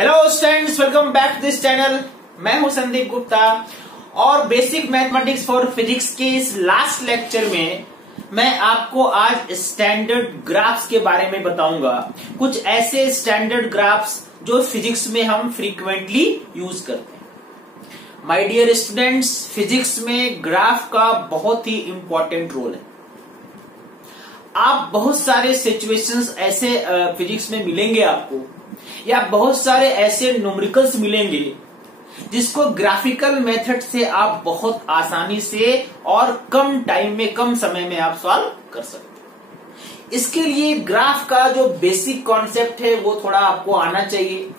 Hello students, welcome back to this channel. मैं हूं संदीप गुप्ता और बेसिक मैथमेटिक्स फॉर फिजिक्स के इस लास्ट लेक्चर में मैं आपको आज स्टैंडर्ड ग्राफ्स के बारे में बताऊंगा। कुछ ऐसे स्टैंडर्ड ग्राफ्स जो फिजिक्स में हम फ्रीक्वेंटली यूज करते हैं। माय डियर स्टूडेंट्स, फिजिक्स में ग्राफ का बहुत ही इंपॉर्टेंट रोल है। आप बहुत सारे सिचुएशंस ऐसे फिजिक्स में मिलेंगे आपको, या बहुत सारे ऐसे न्यूमेरिकल्स मिलेंगे जिसको ग्राफिकल मेथड से आप बहुत आसानी से और कम टाइम में, कम समय में आप सॉल्व कर सकते हैं। इसके लिए ग्राफ का जो बेसिक कॉन्सेप्ट है वो थोड़ा आपको आना चाहिए।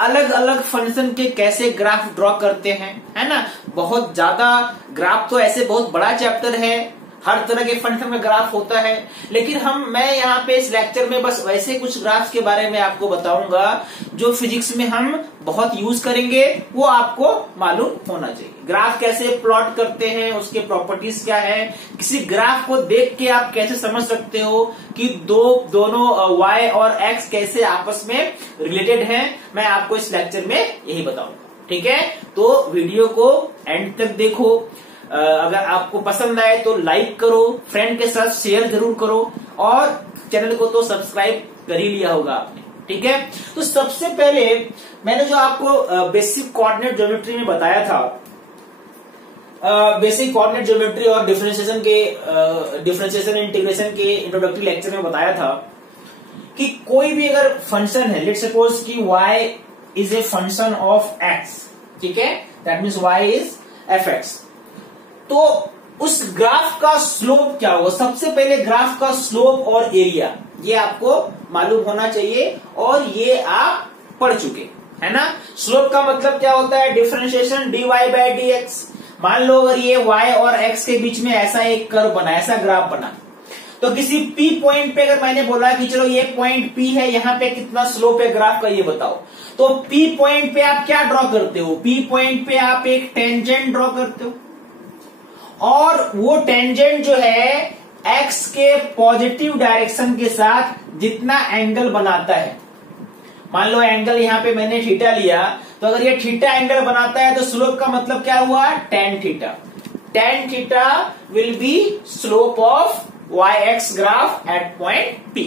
अलग अलग फंक्शन के कैसे ग्राफ ड्रॉ करते हैं, है ना। बहुत ज्यादा ग्राफ तो ऐसे बहुत बड़ा चैप्टर है, हर तरह के फंक्शन में ग्राफ होता है, लेकिन मैं यहाँ पे इस लेक्चर में बस वैसे कुछ ग्राफ्स के बारे में आपको बताऊंगा जो फिजिक्स में हम बहुत यूज करेंगे, वो आपको मालूम होना चाहिए। ग्राफ कैसे प्लॉट करते हैं, उसके प्रॉपर्टीज क्या है, किसी ग्राफ को देख के आप कैसे समझ सकते हो कि दोनों y और x कैसे आपस में रिलेटेड हैं, मैं आपको इस लेक्चर में यही बताऊंगा। ठीक है, तो वीडियो को एंड तक देखो। अगर आपको पसंद आए तो लाइक करो, फ्रेंड के साथ शेयर जरूर करो और चैनल को तो सब्सक्राइब कर ही लिया होगा आपने। ठीक है, तो सबसे पहले मैंने जो आपको बेसिक कोऑर्डिनेट ज्योमेट्री में बताया था, बेसिक कोऑर्डिनेट ज्योमेट्री और डिफरेंशिएशन इंटीग्रेशन के इंट्रोडक्टरी लेक्चर में बताया था कि कोई भी अगर फंक्शन है, लेट्स सपोज कि y is a function of x, ठीक है, that means y is fx, तो उस ग्राफ का स्लोप क्या होगा। सबसे पहले ग्राफ का स्लोप और एरिया ये आपको मालूम होना चाहिए और ये आप पढ़ चुके, है ना। स्लोप का मतलब क्या होता है, डिफरेंशिएशन dy बाय dx। मान लो अगर ये y और x के बीच में ऐसा एक कर्व बना, ऐसा ग्राफ बना, तो किसी P पॉइंट पे अगर मैंने बोला कि चलो ये पॉइंट P है, यहाँ पे कितना स्लोप है ग्राफ का ये बताओ, तो P पॉइंट पे आप क्या ड्रॉ करते हो, P पॉइंट पे आप एक टेंजेंट ड्रॉ करते हो और वो टेंजेंट जो है x के पॉजिटिव डायरेक्शन के साथ जितना एंगल बनाता है, मान लो एंगल यहां पे मैंने थीटा लिया, तो अगर ये थीटा एंगल बनाता है तो स्लोप का मतलब क्या हुआ, tan theta. tan theta will be slope of yx graph at point P।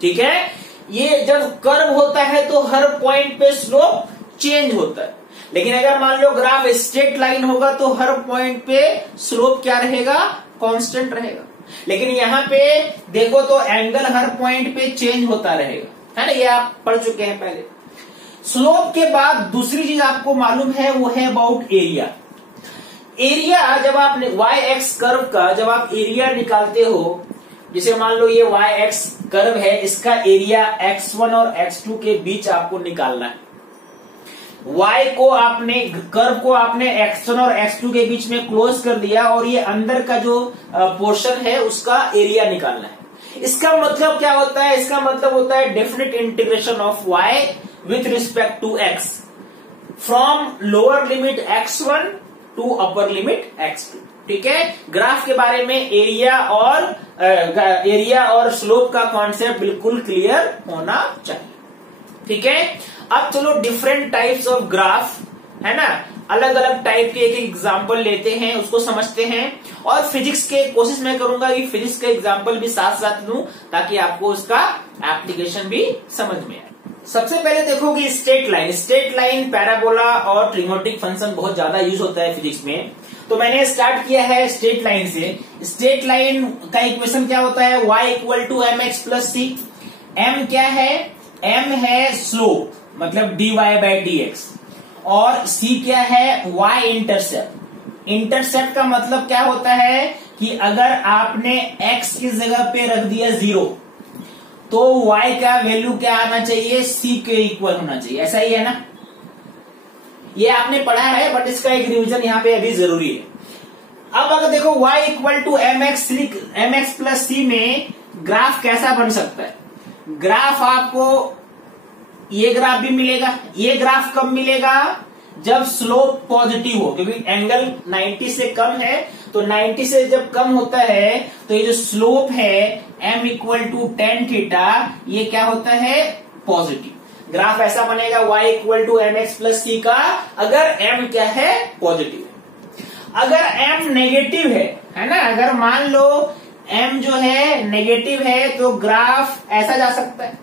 ठीक है, ये जब कर्व होता है तो हर पॉइंट पे स्लोप चेंज होता है, लेकिन अगर मान लो ग्राफ स्ट्रेट लाइन होगा तो हर पॉइंट पे स्लोप क्या रहेगा, कांस्टेंट रहेगा। लेकिन यहाँ पे देखो तो एंगल हर पॉइंट पे चेंज होता रहेगा, है ना, ये आप पढ़ चुके हैं पहले। स्लोप के बाद दूसरी चीज आपको मालूम है, वो है अबाउट एरिया। एरिया जब आप y-x कर्व का जब आप एरिया निकालते हो, जैसे मान लो ये y-x कर्व है, इसका एरिया x1 और x2 के बीच आपको निकालना है। y को आपने, कर्व को आपने x1 और x2 के बीच में क्लोज कर दिया और ये अंदर का जो पोर्शन है उसका एरिया निकालना है। इसका मतलब क्या होता है, इसका मतलब होता है definite integration of y with respect to x from lower limit x1 to upper limit x2। ठीक है, ग्राफ के बारे में एरिया और स्लोप का कॉन्सेप्ट बिल्कुल क्लियर होना चाहिए। ठीक है, अब चलो डिफरेंट टाइप्स ऑफ ग्राफ, है ना, अलग अलग टाइप के एक एग्जांपल लेते हैं, उसको समझते हैं और फिजिक्स के कोशिश मैं करूंगा कि फिजिक्स का एग्जांपल भी साथ साथ लूं ताकि आपको उसका एप्लीकेशन भी समझ में आए। सबसे पहले देखो कि स्ट्रेट लाइन, पैराबोला और ट्रिगोनोमेट्रिक फंक्शन बहुत ज्यादा यूज होता है फिजिक्स में, तो मैंने स्टार्ट किया है स्ट्रेट लाइन से। स्ट्रेट लाइन का इक्वेशन क्या होता है, y equal to mx plus c। m क्या है, m है स्लोप मतलब dy बाय dx और c क्या है, y इंटरसेप्ट। इंटरसेप्ट का मतलब क्या होता है कि अगर आपने x की जगह पे रख दिया 0 तो y का वैल्यू क्या आना चाहिए, c के इक्वल होना चाहिए, ऐसा ही है ना। ये आपने पढ़ा है बट इसका एक रिवीजन यहाँ पे अभी जरूरी है। अब अगर देखो y equal to mx plus c में ग्राफ कैसा बन सकता है, ग्राफ आपको ये ग्राफ भी मिलेगा। ये ग्राफ कब मिलेगा, जब स्लोप पॉजिटिव हो, क्योंकि एंगल 90 से कम है, तो 90 से जब कम होता है तो ये जो स्लोप है m equal to tan theta, ये क्या होता है, पॉजिटिव। ग्राफ ऐसा बनेगा y equal to m x plus c का, अगर m क्या है, पॉजिटिव है। अगर m नेगेटिव है ना, अगर मान लो m जो है नेगेटिव है तो ग्राफ ऐसा जा सकता है।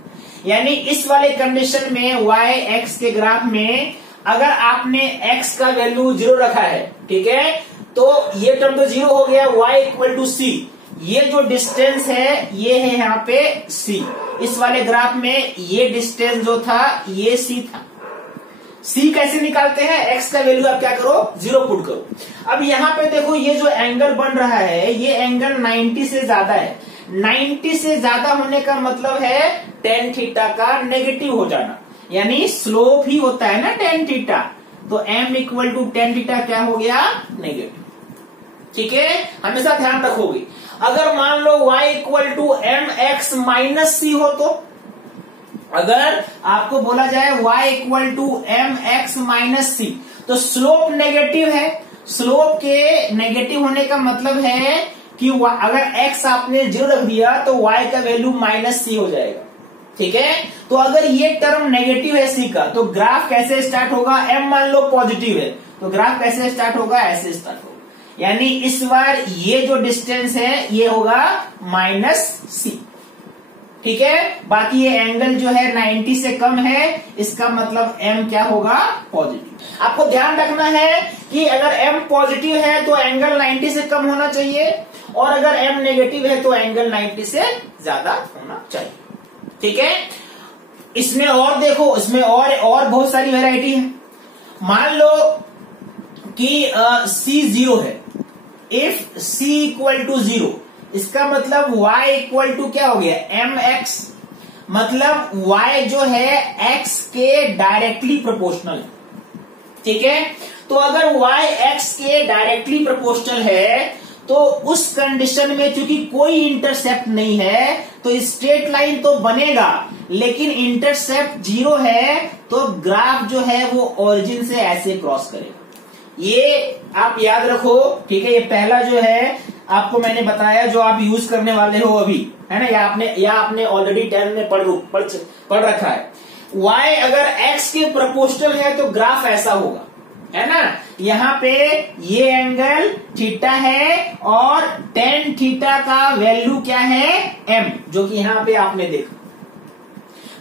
यानी इस वाले कंडीशन में y x के ग्राफ में अगर आपने x का वैल्यू 0 रखा है, ठीक है, तो ये टर्म तो 0 हो गया, y इक्वल टू सी, ये जो डिस्टेंस है ये है यहाँ पे c। इस वाले ग्राफ में ये डिस्टेंस जो था ये c था। c कैसे निकालते हैं, x का वैल्यू आप क्या करो, 0 पुट करो। अब यहाँ पे देखो ये जो एंगल बन रहा है ये एंगल 90 से ज्यादा है। 90 से ज्यादा होने का मतलब है tan थीटा का नेगेटिव हो जाना, यानी स्लोप ही होता है ना tan थीटा, तो m equal to tan theta क्या हो गया, नेगेटिव। ठीक है, हमेशा ध्यान रखोगे। अगर मान लो y equal to m x minus c हो, तो अगर आपको बोला जाए y equal to m x minus c, तो स्लोप नेगेटिव है। स्लोप के नेगेटिव होने का मतलब है कि अगर x आपने 0 रख दिया तो y का वैल्यू माइनस सी हो जाएगा। ठीक है, तो अगर ये टर्म नेगेटिव है c का, तो ग्राफ कैसे स्टार्ट होगा, m मान लो पॉजिटिव है तो ग्राफ कैसे स्टार्ट होगा, ऐसे स्टार्ट होगा। यानी इस बार ये जो डिस्टेंस है ये होगा माइनस सी। ठीक है, बाकी ये एंगल जो है 90 से कम है, इसका मतलब m क्या होगा, पॉजिटिव। आपको ध्यान रखना है कि अगर m पॉजिटिव है तो एंगल 90 से कम होना चाहिए, और अगर m नेगेटिव है तो एंगल 90 से ज्यादा होना चाहिए। ठीक है, इसमें और देखो, इसमें और बहुत सारी वैरायटी है। मान लो कि c 0 है, इफ c इक्वल टू 0, इसका मतलब y इक्वल टू क्या हो गया, mx, मतलब y जो है x के डायरेक्टली प्रोपोर्शनल है। ठीक है, तो अगर y x के डायरेक्टली प्रोपोर्शनल है तो उस कंडीशन में चूंकि कोई इंटरसेप्ट नहीं है तो स्ट्रेट लाइन तो बनेगा, लेकिन इंटरसेप्ट 0 है तो ग्राफ जो है वो ओरिजिन से ऐसे क्रॉस करेगा। ये आप याद रखो। ठीक है, ये पहला जो है आपको मैंने बताया जो आप यूज करने वाले हो अभी, है ना, या आपने ऑलरेडी 10 में पढ़ रखा है। y अगर x के प्रोपोर्शनल है तो ग्राफ ऐसा होगा, है ना। यहाँ पे ये एंगल थीटा है और tan थीटा का वैल्यू क्या है, m, जो कि यहाँ पे आपने देखा।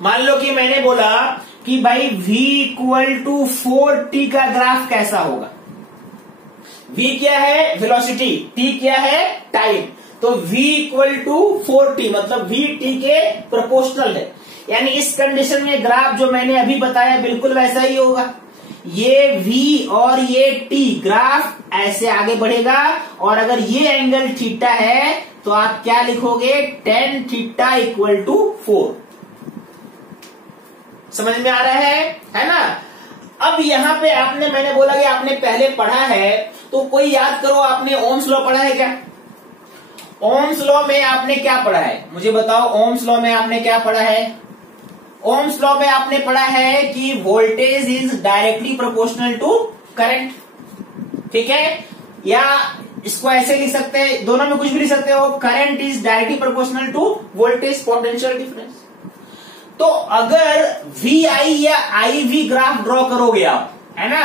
मान लो कि मैंने बोला कि भाई v इक्वल टू 4t का ग्राफ कैसा होगा। v क्या है, वेलोसिटी, t क्या है, टाइम, तो v इक्वल टू 4t मतलब v t के प्रोपोर्शनल है। यानी इस कंडीशन में ग्राफ जो मैंने अभी बताया बिल्कुल वैसा ही होगा। ये v और ये t ग्राफ ऐसे आगे बढ़ेगा, और अगर ये एंगल थीटा है तो आप क्या लिखोगे, tan थीटा इक्वल टू 4। समझ में आ रहा है ना। अब यहाँ पे मैंने बोला कि आपने पहले पढ़ा है, तो कोई याद करो, आपने ओम्स लॉ पढ़ा है क्या। ओम्स लॉ में आपने क्या पढ़ा है, मुझे बताओ। ओम्स लॉ में आपने क्या पढ़ा है, ओम्स लॉ में आपने पढ़ा है कि voltage is directly proportional to current. ठीक है, या इसको ऐसे लिख सकते हैं, दोनों में कुछ भी लिख सकते हो, current is directly proportional to voltage potential difference. तो अगर VI या IV ग्राफ ड्रॉ करोगे आप, है ना,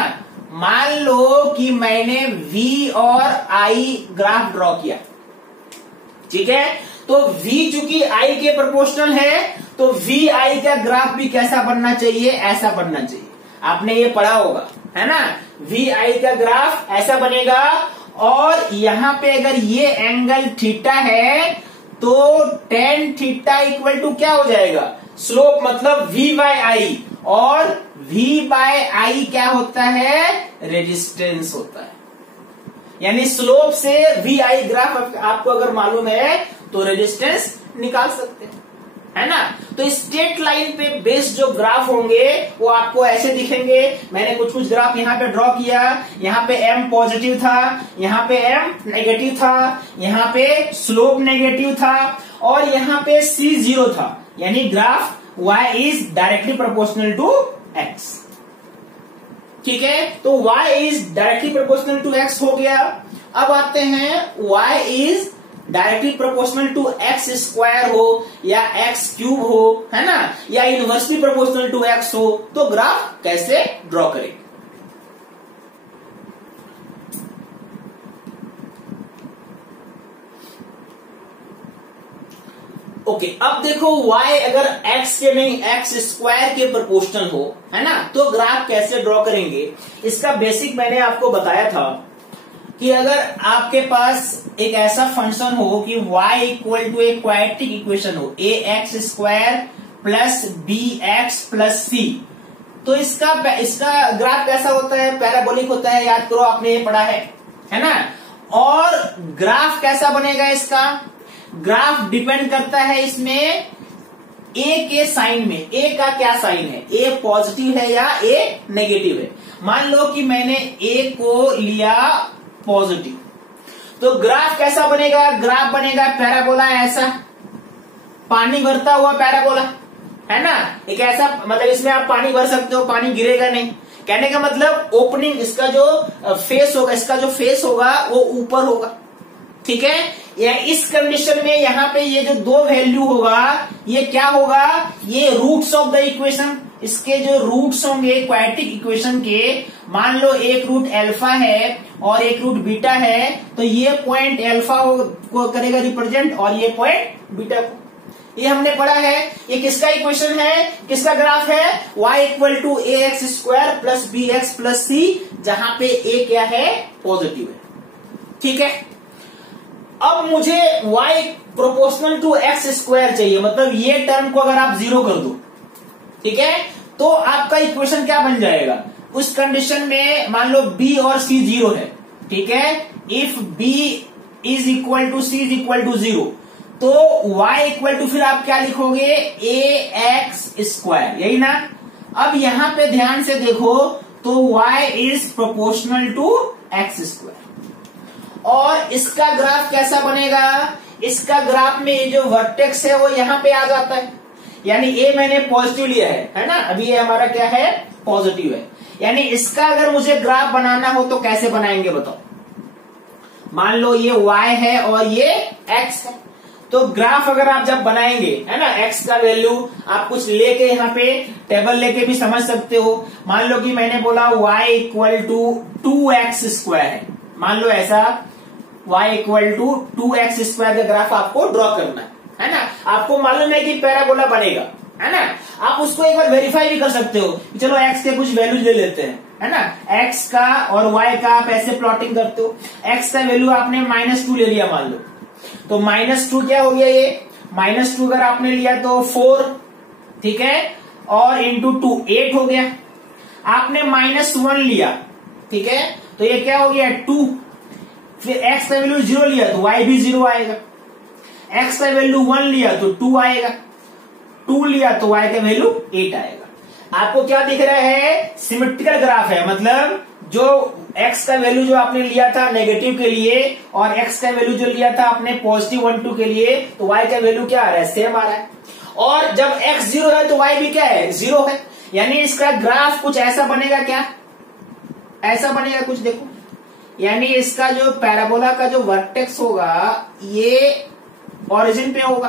मान लो कि मैंने V और I ग्राफ ड्रॉ किया। ठीक है, तो V चूंकि I के प्रोपोर्शनल है तो VI का ग्राफ भी कैसा बनना चाहिए, ऐसा बनना चाहिए। आपने ये पढ़ा होगा, है ना, VI का ग्राफ ऐसा बनेगा, और यहां पे अगर ये एंगल थीटा है तो tan थीटा इक्वल टू क्या हो जाएगा, स्लोप, मतलब V बाय I, और V बाय I क्या होता है, रेजिस्टेंस होता है। यानी स्लोप से VI ग्राफ आपको अगर मालूम है तो रेजिस्टेंस निकाल सकते हैं, है ना। तो स्ट्रेट लाइन पे बेस्ड जो ग्राफ होंगे वो आपको ऐसे दिखेंगे। मैंने कुछ ग्राफ यहाँ पे ड्रॉ किया, यहाँ पे m पॉजिटिव था, यहाँ पे m नेगेटिव था, यहाँ पे स्लोप नेगेटिव था, और यहाँ पे c 0 था। यानी graph y is directly proportional to x। ठीक है, तो y is directly proportional to x हो गया। अब आते हैं y is directly proportional to x square हो या एक्स क्यूब हो, है ना, या इनवर्सली प्रोपोर्शनल टू एक्स हो, तो ग्राफ कैसे ड्रॉ करें। ओके, अब देखो y अगर x के नहीं एक्स स्क्वायर के प्रोपोर्शनल हो, है ना, तो ग्राफ कैसे ड्रॉ करेंगे। इसका बेसिक मैंने आपको बताया था कि अगर आपके पास एक ऐसा फंक्शन हो कि y equal to a quadratic equation हो, a x square plus b x plus c, तो इसका ग्राफ कैसा होता है, पैराबोलिक होता है, याद करो आपने ये पढ़ा है ना। और ग्राफ कैसा बनेगा, इसका ग्राफ डिपेंड करता है इसमें ए के साइन में, ए का क्या साइन है, ए पॉजिटिव है या ए नेगेटिव है। मान लो कि मैंने ए को लिया पॉजिटिव, तो ग्राफ कैसा बनेगा, ग्राफ बनेगा पैराबोला, ऐसा पानी भरता हुआ पैराबोला, है ना। एक ऐसा, मतलब इसमें आप पानी भर सकते हो, पानी गिरेगा नहीं। कहने का मतलब ओपनिंग, इसका जो फेस होगा, इसका जो फेस होगा वो ऊपर होगा, ठीक है। या इस कंडीशन में यहाँ पे ये जो दो वैल्यू होगा, ये क्या होगा, ये रूट्स ऑफ द इक्वेशन, इसके जो रूट्स होंगे क्वाड्रेटिक इक्वेशन के, मान लो एक रूट अल्फा है और एक रूट बीटा है, तो ये पॉइंट अल्फा को करेगा रिप्रेजेंट और ये पॉइंट बीटा को। ये हमने पढ़ा है। ये किसका इक्वेशन है, किसका ग्राफ है, y equal to a x square plus b x plus c, जहां पे a क्या है, पॉजिटिव है, ठीक है। अब मुझे y proportional to x square चाहिए, मतलब ये टर्म को अगर आप जीरो कर दो, ठीक है, तो आपका इक्वेशन क्या बन जाएगा। उस कंडीशन में मान लो b और c जीरो है, ठीक है। If b is equal to c is equal to zero, तो y इक्वल टू फिर आप क्या लिखोगे, ए एक्स स्क्वायर, यही ना। अब यहां पे ध्यान से देखो तो y is proportional to x square, और इसका ग्राफ कैसा बनेगा, इसका ग्राफ में ये जो वर्टेक्स है वो यहां पे आ जाता है, यानी ए मैंने पॉजिटिव लिया है ना, अभी ये हमारा क्या है, पॉजिटिव है। यानी इसका अगर मुझे ग्राफ बनाना हो तो कैसे बनाएंगे बताओ। मान लो ये y है और ये x है, तो ग्राफ अगर आप जब बनाएंगे, है ना, x का वैल्यू आप कुछ लेके यहाँ पे टेबल लेके भी समझ सकते हो। मान लो कि मैंने बोला y equal to 2x square है, मान लो ऐसा y equal to 2x square का ग्राफ आपको ड्रॉ करना है ना। आपको मालूम है कि पैराबोला बनेगा, है ना। आप उसको एक बार वेरीफाई भी कर सकते हो, चलो x के कुछ वैल्यूज ले लेते हैं, है ना। x का और y का आप ऐसे प्लॉटिंग करते हो। x का वैल्यू आपने -2 ले लिया मान लो, तो -2 क्या हो गया, ये -2 अगर आपने लिया तो 4, ठीक है, और इंटू 2 8 हो गया। आपने -1 लिया, ठीक है, तो ये क्या हो गया 2। फिर x का वैल्यू 0 लिया तो y भी 0 आएगा। x का वैल्यू 1 लिया तो 2 आएगा, 2 लिया तो y का वैल्यू 8 आएगा। आपको क्या दिख रहा है, सिमेट्रिकल ग्राफ है, मतलब जो x का वैल्यू जो आपने लिया था नेगेटिव के लिए और x का वैल्यू जो लिया था आपने पॉजिटिव 1 2 के लिए, तो y का वैल्यू क्या आ रहा है, सेम आ रहा है। और जब x 0 है तो y भी क्या है, 0 है। यानी इसका ग्राफ कुछ ऐसा बनेगा, क्या ऐसा बनेगा कुछ, देखो, यानी इसका जो पैराबोला का जो वर्टेक्स होगा ये ओरिजिन पे होगा,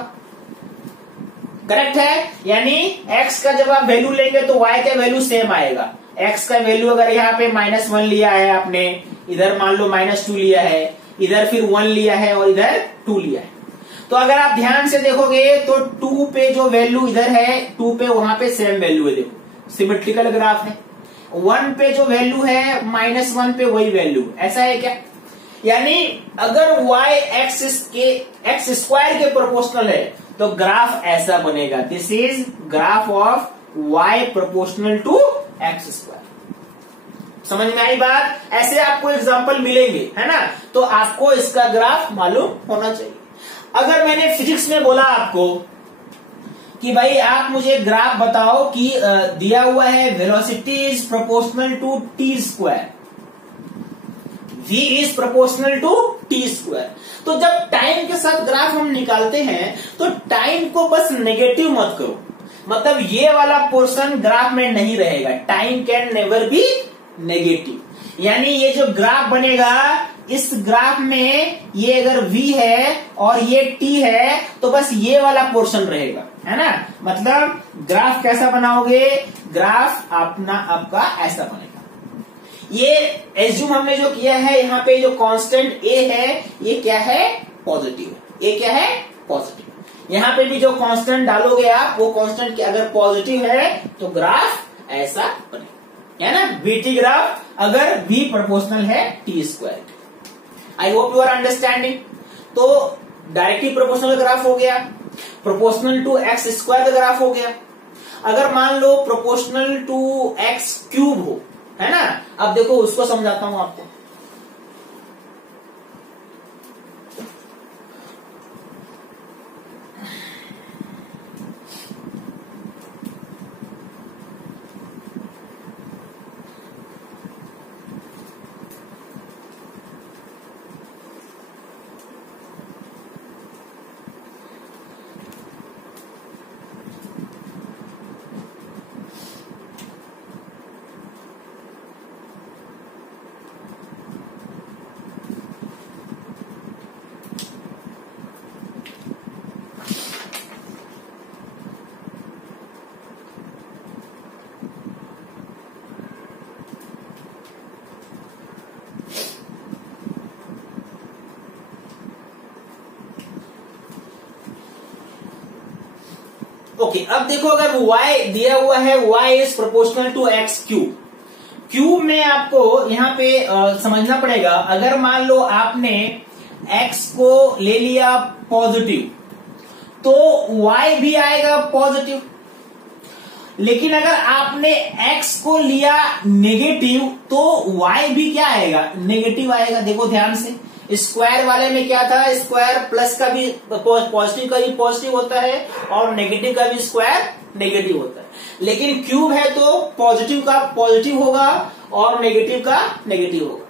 करेक्ट है। यानी x का जब आप वैल्यू लेंगे तो y का वैल्यू सेम आएगा। x का वैल्यू अगर यहाँ पे -1 लिया है आपने, इधर मान लो -2 लिया है, इधर फिर 1 लिया है और इधर 2 लिया है, तो अगर आप ध्यान से देखोगे तो 2 पे जो वैल्यू इधर है 2 पे वहां पे सेम वैल्यू है, देखो सिमेट्रिकल ग्राफ है। 1 पे जो वैल्यू है -1 पे वही वैल्यू, ऐसा है क्या। यानी अगर y एक्स स्क्वायर के प्रोपोर्शनल है तो ग्राफ ऐसा बनेगा, this is graph of y proportional to x square. समझ में आई बात। ऐसे आपको एग्जांपल मिलेंगे, है ना, तो आपको इसका ग्राफ मालूम होना चाहिए। अगर मैंने फिजिक्स में बोला आपको कि भाई आप मुझे ग्राफ बताओ कि दिया हुआ है velocity is proportional to T square, v is proportional to T square, तो जब टाइम के साथ ग्राफ हम निकालते हैं तो टाइम को बस नेगेटिव मत करो, मतलब ये वाला पोर्शन ग्राफ में नहीं रहेगा। Time can never be negative, यानी ये जो ग्राफ बनेगा इस ग्राफ में ये अगर v है और ये t है तो बस ये वाला पोर्शन रहेगा, है ना। मतलब ग्राफ कैसा बनाओगे, ग्राफ अपना आपका ऐसा बनेगा। ये एज्यूम हमने जो किया है, यहाँ पे जो कांस्टेंट a है ये क्या है, पॉजिटिव है। ये क्या है, पॉजिटिव। यहाँ पे भी जो कांस्टेंट डालोगे आप, वो कांस्टेंट अगर पॉजिटिव है तो ग्राफ ऐसा बनेगा, है ना। बीटी ग्राफ अगर v प्रोपोर्शनल है t square. I hope you are understanding. तो डायरेक्टली प्रोपोर्शनल ग्राफ हो गया, प्रोपोर्शनल टू एक्स स्क्वायर का ग्राफ हो गया। अगर मान लो प्रोपोर्शनल टू एक्स क्यूब हो, है ना। अब देखो उसको समझाता हूं आपको। ओके, अब देखो अगर y दिया हुआ है, y is proportional to x cube. Cube में आपको यहाँ पे समझना पड़ेगा, अगर मान लो आपने x को ले लिया पॉजिटिव तो y भी आएगा पॉजिटिव। लेकिन अगर आपने x को लिया नेगेटिव तो y भी क्या आएगा, नेगेटिव आएगा। देखो ध्यान से, स्क्वायर वाले में क्या था, स्क्वायर प्लस का भी पॉजिटिव का भी पॉजिटिव होता है और नेगेटिव का भी स्क्वायर नेगेटिव होता है। लेकिन क्यूब है तो पॉजिटिव का पॉजिटिव होगा और नेगेटिव का नेगेटिव होगा।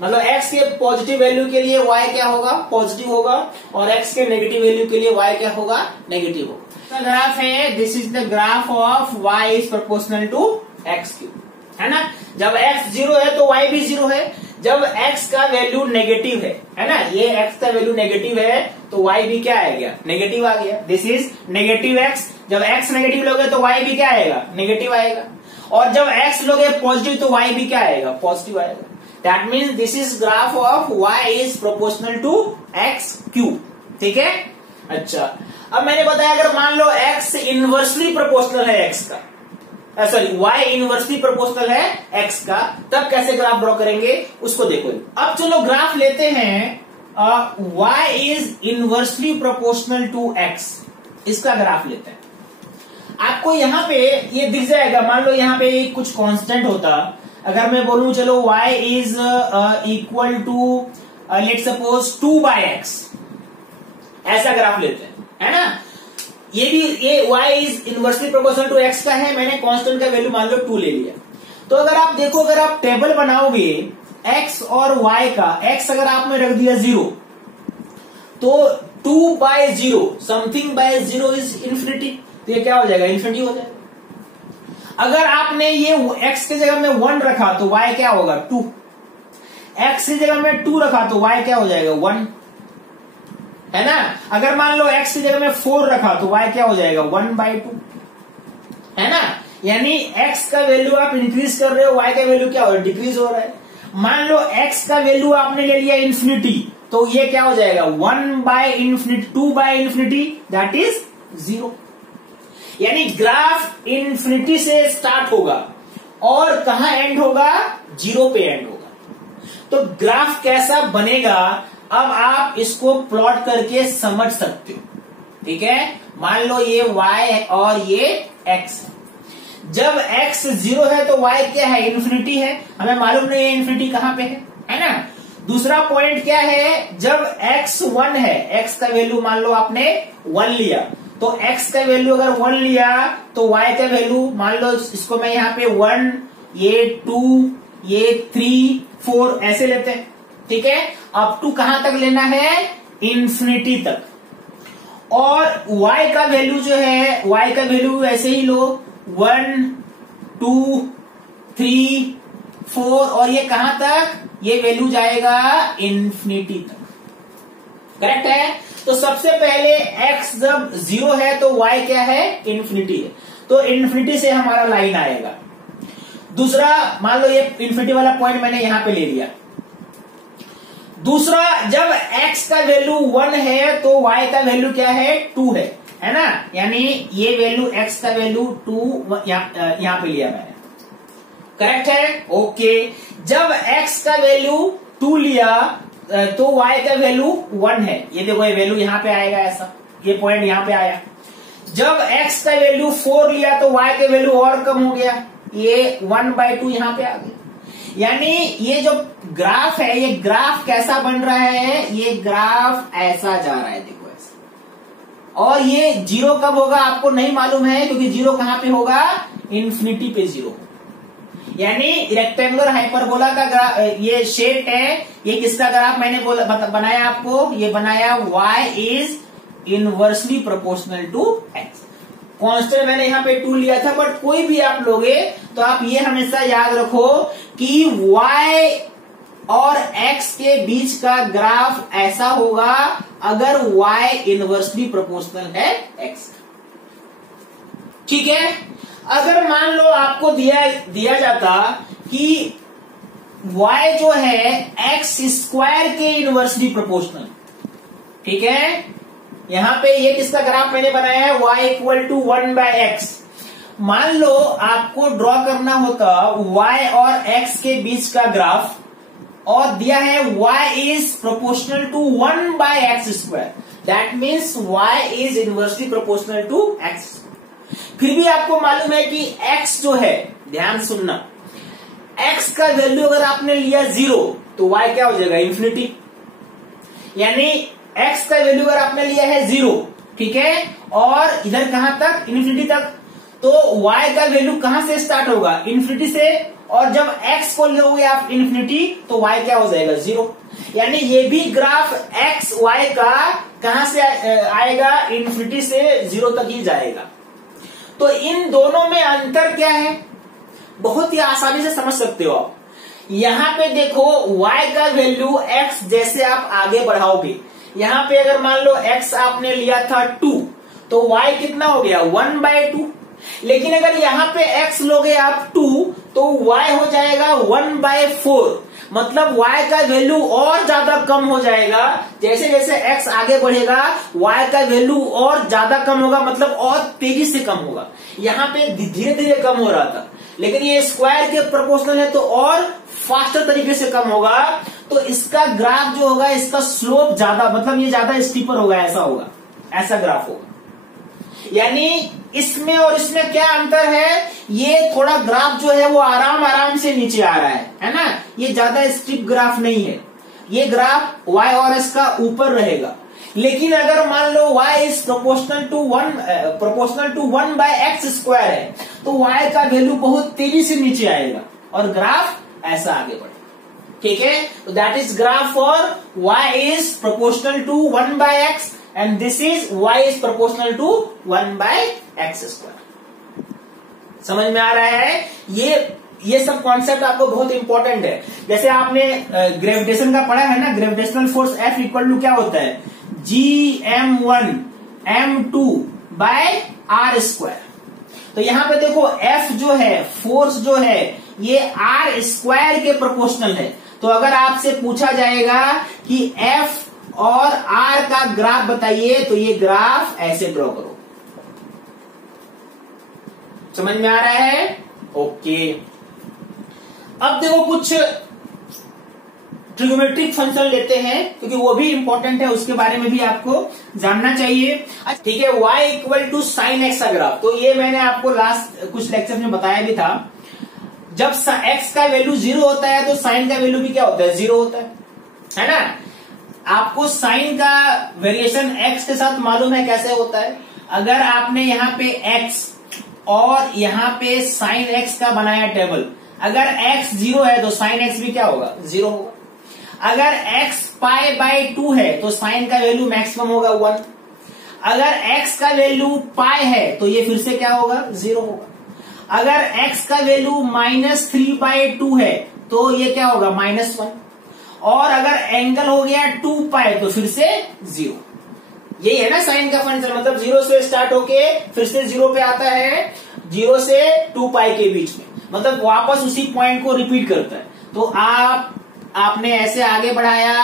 मतलब x के पॉजिटिव वैल्यू के लिए y क्या होगा, पॉजिटिव होगा, और x के नेगेटिव वैल्यू के लिए y क्या होगा, नेगेटिव होगा। ग्राफ है, this is the graph of y is proportional to x cube, है ना। जब x 0 है तो y भी 0 है। जब x का वैल्यू नेगेटिव है ना, ये x का वैल्यू नेगेटिव है तो y भी क्या आ गया, नेगेटिव आ गया। This is negative x। जब x नेगेटिव लोगे तो y भी क्या आएगा, नेगेटिव आएगा। और जब x लोगे पॉजिटिव तो y भी क्या आएगा, पॉजिटिव आएगा। That means this is graph of y is proportional to x cube, ठीक है। अच्छा, अब मैंने बताया अगर मान लो x इनवर्सली प्रोपोर्शनल है x का, सॉरी y इनवर्सली प्रोपोर्शनल है x का, तब कैसे ग्राफ ड्रॉ करेंगे उसको देखो। अब चलो ग्राफ लेते हैं y is inversely proportional to x, इसका ग्राफ लेते हैं। आपको यहाँ पे ये दिख जाएगा, मान लो यहाँ पे कुछ कांस्टेंट होता, अगर मैं बोलूं चलो y is equal to let suppose 2/x, ऐसा ग्राफ लेते हैं, है ना। ये y is inversely proportional to x का है, मैंने कांस्टेंट का वैल्यू मान लो 2 ले लिया। तो अगर आप देखो, अगर आप टेबल बनाओगे x और y का, x अगर आपने रख दिया 0 तो 2/0 समथिंग बाय 0 इज इन्फिनिटी, तो ये क्या हो जाएगा, इन्फिनिटी हो जाएगा। अगर आपने ये x की जगह में 1 रखा तो y क्या होगा, 2। x की जगह में 2 रखा तो y क्या हो जाएगा, 1, है ना। अगर मान लो x की जगह में 4 रखा तो y क्या हो जाएगा, 1/2, है ना। यानी x का वैल्यू आप इंक्रीज कर रहे हो, y का वैल्यू क्या हो रहा है, डिक्रीज हो रहा है। मान लो x का वैल्यू आपने ले लिया इन्फिनिटी, तो ये क्या हो जाएगा, 1/∞, 2/∞, दैट इज 0। यानी ग्राफ इन्फिनिटी से स्टार्ट होगा और कहां एंड होगा, 0 पे एंड होगा। तो ग्राफ कैसा बनेगा, अब आप इसको प्लॉट करके समझ सकते हो, ठीक है। मान लो ये y और ये x है। जब x 0 है तो y क्या है, इन्फिनिटी है। हमें मालूम नहीं है इन्फिनिटी कहां पे है ना। दूसरा पॉइंट क्या है, जब x 1 है, x का वैल्यू मान लो आपने 1 लिया, तो x का वैल्यू अगर 1 लिया तो y का वैल्यू मान लो, इसको मैं यहाँ पे 1, ये 2, ये 3, 4 ऐसे लेते हैं, ठीक है। अप टू कहां तक लेना है, इन्फिनिटी तक। और y का वैल्यू जो है, y का वैल्यू ऐसे ही लो, 1, 2, 3, 4 और ये कहां तक, ये वैल्यू जाएगा इंफिनिटी तक। करेक्ट है। तो सबसे पहले x जब 0 है तो y क्या है, इंफिनिटी है, तो इंफिनिटी से हमारा लाइन आएगा। दूसरा, मान लो ये इंफिनिटी वाला पॉइंट मैंने यहां पे ले लिया। दूसरा, जब x का वैल्यू 1 है तो y का वैल्यू क्या है, 2 है ना, यानी ये वैल्यू x का वैल्यू 2 यहां पे लिया मैंने। करेक्ट है, ओके। जब x का वैल्यू 2 लिया तो y का वैल्यू 1 है, ये देखो ये वैल्यू यहां पे आएगा, ऐसा ये पॉइंट यहां पे आया। जब x का वैल्यू 4 लिया तो y का वैल्यू और कम हो गया, ये 1/2 यहां पे आ गया। यानी ये जो ग्राफ है, ये ग्राफ कैसा बन रहा है, ये ग्राफ ऐसा जा रहा है, देखो ऐसा। और ये 0 कब होगा आपको नहीं मालूम है, क्योंकि 0 कहां पे होगा, इंफिनिटी पे 0। यानी रेक्टेंगुलर हाइपरबोला का ग्राफ, ये शेप है, ये किसका ग्राफ मैंने बनाया आपको, ये बनाया y is inversely proportional to x। Constant मैंने यहाँ पे 2 लिया था, बट कोई भी आप लोगे तो आप ये हमेशा याद रखो कि y और x के बीच का ग्राफ ऐसा होगा अगर y इनवर्सली प्रोपोर्शनल है x। ठीक है। अगर मान लो आपको दिया जाता कि y जो है x स्क्वायर के इनवर्सली प्रोपोर्शनल, ठीक है, यहां पे ये किसका ग्राफ मैंने बनाया है, y इक्वल टू 1/x। मान लो आपको ड्रॉ करना होता y और x के बीच का ग्राफ, और दिया है y is proportional to 1/x square, that means y is inversely proportional to x। फिर भी आपको मालूम है कि x जो है, ध्यान सुनना, x का वैल्यू अगर आपने लिया 0 तो y क्या हो जाएगा, इंफिनिटी। यानी x का वैल्यू अगर आपने लिया है 0, ठीक है, और इधर कहां तक, इन्फिनिटी तक, तो y का वैल्यू कहां से स्टार्ट होगा, इन्फिनिटी से, और जब x को लोगे आप इन्फिनिटी तो y क्या हो जाएगा, 0। यानी ये भी ग्राफ x y का कहां से आएगा, इन्फिनिटी से 0 तक ही जाएगा। तो इन दोनों में अंतर क्या है, बहुत ही आसानी से समझ सकते हो आप। यहां पे देखो y का वैल्यू x जैसे आप आगे बढ़ाओगे, यहां पे अगर मान लो x आपने लिया था 2 तो y कितना हो गया, 1/2। लेकिन अगर यहां पे x लोगे आप 2 तो y हो जाएगा 1/4। मतलब y का वैल्यू और ज्यादा कम हो जाएगा, जैसे जैसे x आगे बढ़ेगा y का वैल्यू और ज्यादा कम होगा, मतलब और तेजी से कम होगा। यहाँ पे धीरे धीरे कम हो रहा था, लेकिन ये स्क्वायर के प्रोपोर्शनल है तो और फास्टर तरीके से कम होगा। तो इसका ग्राफ जो होगा, इसका स्लोप ज्यादा, मतलब ये ज्यादा स्टीपर होगा, ऐसा होगा, ऐसा ग्राफ होगा। यानी इसमें और इसमें क्या अंतर है, ये थोड़ा ग्राफ जो है वो आराम आराम से नीचे आ रहा है ना, ये ज्यादा स्टीप ग्राफ नहीं है, ये ग्राफ y और s का ऊपर रहेगा। लेकिन अगर मान लो y is proportional to 1/x square है तो y का वैल्यू बहुत तेजी से नीचे आएगा और ग्राफ ऐसा आगे बढ़ेगा। ठीक है, तो that is graph for y is proportional to 1/x and this is y is proportional to 1/x square। समझ में आ रहा है? ये सब कॉन्सेप्ट आपको बहुत इंपॉर्टेंट है। जैसे आपने ग्रेविटेशन का पढ़ा है ना, gravitational force F equal to क्या होता है, Gm1 m2 bye r square. तो यहां पे देखो F जो है, फोर्स जो है, ये r स्क्वायर के प्रोपोर्शनल है। तो अगर आपसे पूछा जाएगा कि F और R का ग्राफ बताइए, तो ये ग्राफ ऐसे ड्रॉ करो। समझ में आ रहा है? ओके। अब देखो कुछ ट्रिगोमेट्रिक फंक्शन लेते हैं, क्योंकि वो भी इंपॉर्टेंट है, उसके बारे में भी आपको जानना चाहिए। ठीक है, y equal to sine x का ग्राफ, तो ये मैंने आपको लास्ट कुछ लेक्चर में बताया भी था। जब x का वैल्यू 0 होता है तो साइन का वैल्यू भी क्या होता है, 0 होता है ना। आपको साइन का वेरिएशन x के साथ मालूम है कैसे होता है। अगर आपने यहाँ पे x और यहाँ पे साइन x का बनाया टेबल, अगर x 0 है तो साइन x भी क्या होगा, 0 होगा। अगर x π/2 है तो साइन का वैल्यू मैक्सिमम होगा 1। अगर x का वैल्यू π है तो ये फिर से क्या होगा, 0 होगा। अगर x का वैल्यू -3/2 है तो ये क्या होगा, -1। और अगर एंगल हो गया 2 पाई तो फिर से 0। यही है ना साइन का फंक्शन, मतलब 0 से स्टार्ट होके फिर से 0 पे आता है, 0 से 2 पाई के बीच में, मतलब वापस उसी पॉइंट को रिपीट करता है। तो आपने ऐसे आगे बढ़ाया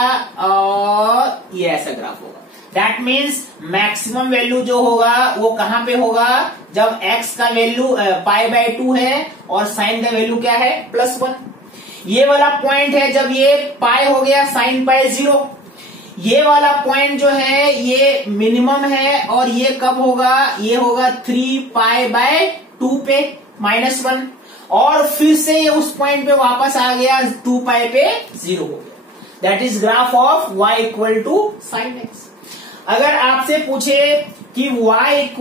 और ये ऐसा ग्राफ होगा। दैट मीन्स मैक्सिमम वैल्यू जो होगा वो कहां पे होगा, जब x का वैल्यू π/2 है और साइन का वैल्यू क्या है +1। ये वाला पॉइंट है जब ये पाई हो गया sin π 0। ये वाला पॉइंट जो है ये मिनिमम है और ये कब होगा, ये होगा 3π/2 पे -1, और फिर से ये उस पॉइंट पे वापस आ गया 2 पाई पे 0 हो गया। That is graph of y = sin x। अगर आपसे पूछे कि y =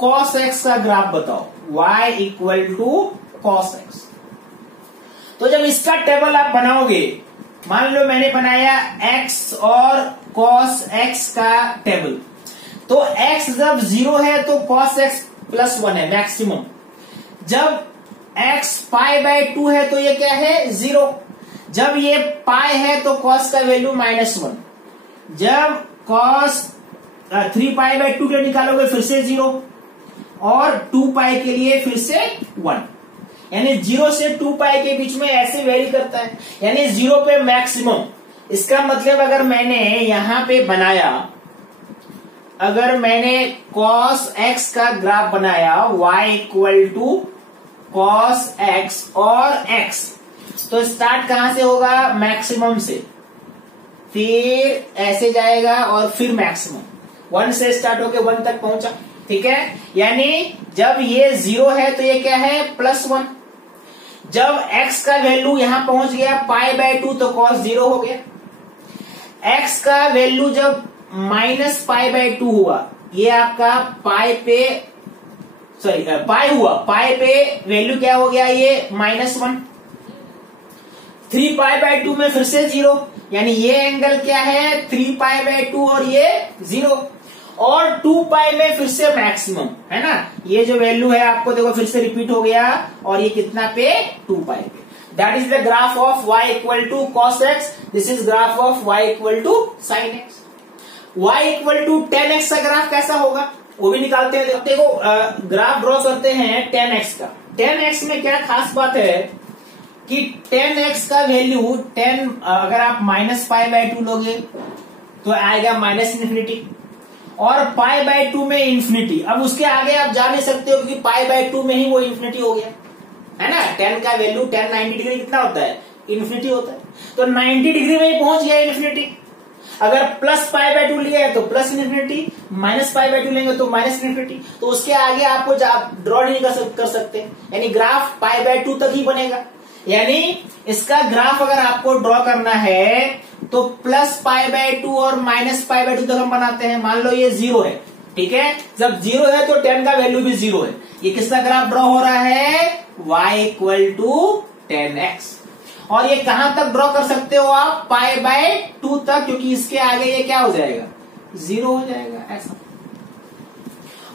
cos x का ग्राफ बताओ, y = cos x, तो जब इसका टेबल आप बनाओगे, मान लो मैंने बनाया x और cos x का टेबल, तो x जब 0 है तो cos x +1 है मैक्सिमम, जब x π/2 है तो ये क्या है 0, जब ये पाई है तो cos का वैल्यू -1, जब cos 3π/2 के लिए निकालोगे फिर से 0, और 2 पाई के लिए फिर से 1, यानी 0 से 2 पाई के बीच में ऐसे वेरी करता है, यानी 0 पे मैक्सिमम। इसका मतलब अगर मैंने यहां पे बनाया, अगर मैंने cos x का ग्राफ बनाया y = cos x और x, तो स्टार्ट कहां से होगा, मैक्सिमम से, फिर ऐसे जाएगा और फिर मैक्सिमम 1 से स्टार्ट होके 1 तक पहुंचा। ठीक है, यानी जब ये 0 है तो ये क्या है +1, जब x का वैल्यू यहां पहुंच गया π/2 तो cos 0 हो गया, x का वैल्यू जब -π/2 हुआ, ये आपका पाई पे पाई हुआ, पाई पे वैल्यू क्या हो गया, ये -1, 3π/2 में फिर से 0, यानी ये एंगल क्या है 3π/2 और ये 0, और 2 पाई में फिर से मैक्सिमम है ना, ये जो वैल्यू है आपको देखो फिर से रिपीट हो गया, और ये कितना पे 2 पाई पे। That is the graph of y = cos x, this is graph of y = sin x। y = tan x का ग्राफ कैसा होगा वो भी निकालते हैं। देखो ग्राफ ड्रॉ करते हैं tan x का। tan x में क्या खास बात है कि tan x का वैल्यू 10, अगर आप -π/2 लोगे तो आएगा -∞, और π/2 में इन्फिनिटी। अब उसके आगे आप जा नहीं सकते हो क्योंकि π/2 में ही वो इन्फिनिटी हो गया है ना। 10 का वैल्यू 10 90 डिग्री कितना होता है, इन्फिनिटी होता है, तो 90 डिग्री में ही पहुंच गया इन्फिनिटी। अगर +π/2 लिया है तो +∞, -π/2 लेंगे तो -∞, तो उसके आगे आपको ड्रॉ नहीं कर सकते, यानी ग्राफ π/2 तक ही बनेगा। यानी इसका ग्राफ अगर आपको ड्रॉ करना है तो +π/2 और -π/2 तक हम बनाते हैं। मान लो ये 0 है, ठीक है, जब 0 है तो 10 का वैल्यू भी 0 है। ये किसका ग्राफ ड्रॉ हो रहा है, y = tan x। और ये कहां तक ड्रॉ कर सकते हो आप, π/2 तक, क्योंकि इसके आगे ये क्या हो जाएगा 0 हो जाएगा ऐसा।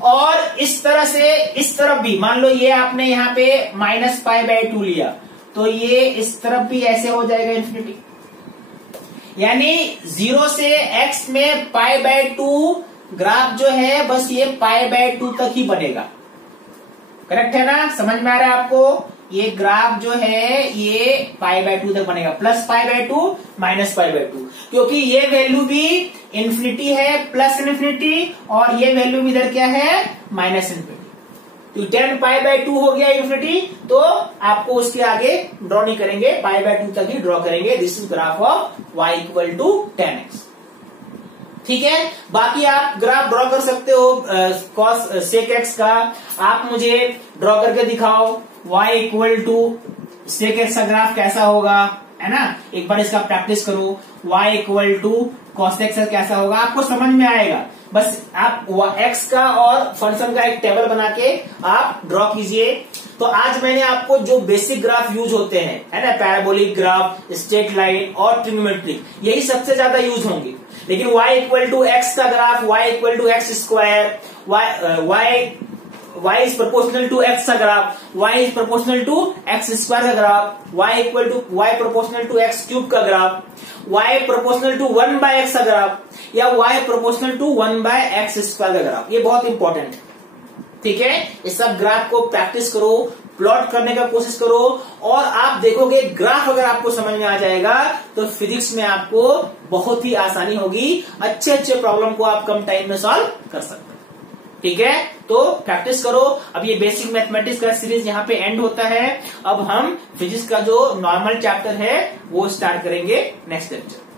और इस तरह से इस तरफ भी मान लो ये आपने यहाँ पे -π/2 लिया तो ये इस तरफ भी ऐसे हो जाएगा इन्फिनिटी, यानी 0 से x में π/2 ग्राफ जो है बस ये π/2 तक ही बनेगा। करेक्ट है ना, समझ में आ रहा है आपको, ये ग्राफ जो है ये π/2 तक बनेगा, +π/2 -π/2, क्योंकि ये वैल्यू भी इन्फिनिटी है, +∞, और ये वैल्यू भी इधर क्या है -∞। तो 10π/2 हो गया इन्फिनिटी, तो आपको उसके आगे ड्रॉ नहीं करेंगे, π/2 तक ही ड्रॉ करेंगे। This is graph of y = tan x। ठीक है, बाकी आप ग्राफ ड्रॉ कर सकते हो cos sec x का। आप मुझे ड्रॉ करके दिखाओ y = sec x का ग्राफ कैसा होगा, है ना। एक बार इसका प्रैक्टिस करो, y = cos x का कैसा होगा, आपको समझ में आएगा। बस आप x का और फंक्शन का एक टेबल बना के आप ड्रॉ कीजिए। तो आज मैंने आपको जो बेसिक ग्राफ यूज होते हैं, है ना, पैराबोलिक ग्राफ, स्ट्रेट लाइन और ट्रिग्नोमेट्रिक, यही सबसे ज्यादा यूज होंगे। लेकिन y = x का graph, y = x², y y is proportional to x का graph, y is proportional to x square का graph, y equal to y proportional to x cube का graph, y proportional to 1 by x का graph, या y proportional to 1 by x square का graph. ये बहुत important है, ठीक है। इस सब ग्राफ को प्रैक्टिस करो, प्लॉट करने का कोशिश करो, और आप देखोगे ग्राफ अगर आपको समझ में आ जाएगा तो फिजिक्स में आपको बहुत ही आसानी होगी, अच्छे अच्छे प्रॉब्लम को आप कम टाइम में सॉल्व कर सकते हैं, ठीक है। तो प्रैक्टिस करो। अब ये बेसिक मैथमेटिक्स का सीरीज यहाँ पे एंड होता है। अब हम फिजिक्स का जो नॉर्मल चैप्टर है वो स्टार्ट करेंगे नेक्स्ट लेक्चर।